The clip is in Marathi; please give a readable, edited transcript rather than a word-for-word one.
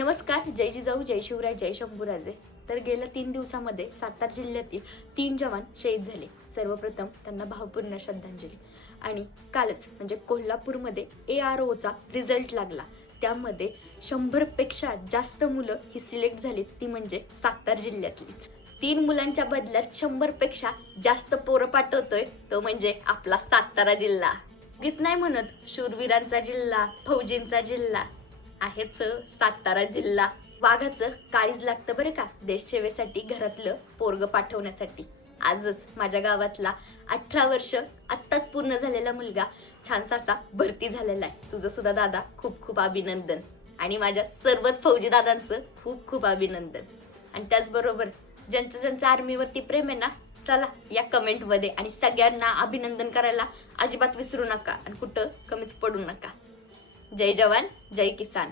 नमस्कार. जय जिजाऊ, जय शिवराय, जय शंभूराजे. तर गेल्या 3 दिवसामध्ये सातारा जिल्ह्यातील 3 जवान शहीद झाले. सर्वप्रथम त्यांना भावपूर्ण श्रद्धांजली. आणि कालच म्हणजे कोल्हापूरमध्ये AROचा रिझल्ट लागला. त्यामध्ये 100 पेक्षा जास्त मुलं ही सिलेक्ट झालीत, ती म्हणजे सातारा जिल्ह्यातलीच. 3 मुलांच्या बदल्यात 100 पेक्षा जास्त पोरं पाठवतोय तो म्हणजे आपला सातारा जिल्हा. उगीच नाही म्हणत शूरवीरांचा जिल्हा, फौजींचा जिल्हा, आहेच सातारा जिल्हा. वाघाचं काळीज लागतं बरं का देशसेवेसाठी, घरातलं पोरग पाठवण्यासाठी. आजच माझ्या गावातला 18 वर्ष आत्ताच पूर्ण झालेला मुलगा छानसा असा भरती झालेला आहे. तुझं सुद्धा दादा खूप खूप अभिनंदन. आणि माझ्या सर्वच फौजी दादांचं खूप खूप अभिनंदन. आणि त्याचबरोबर ज्यांचं आर्मीवरती प्रेम आहे ना, चला या कमेंटमध्ये आणि सगळ्यांना अभिनंदन करायला अजिबात विसरू नका आणि कुठं कमीच पडू नका. जय जवान, जय किसान.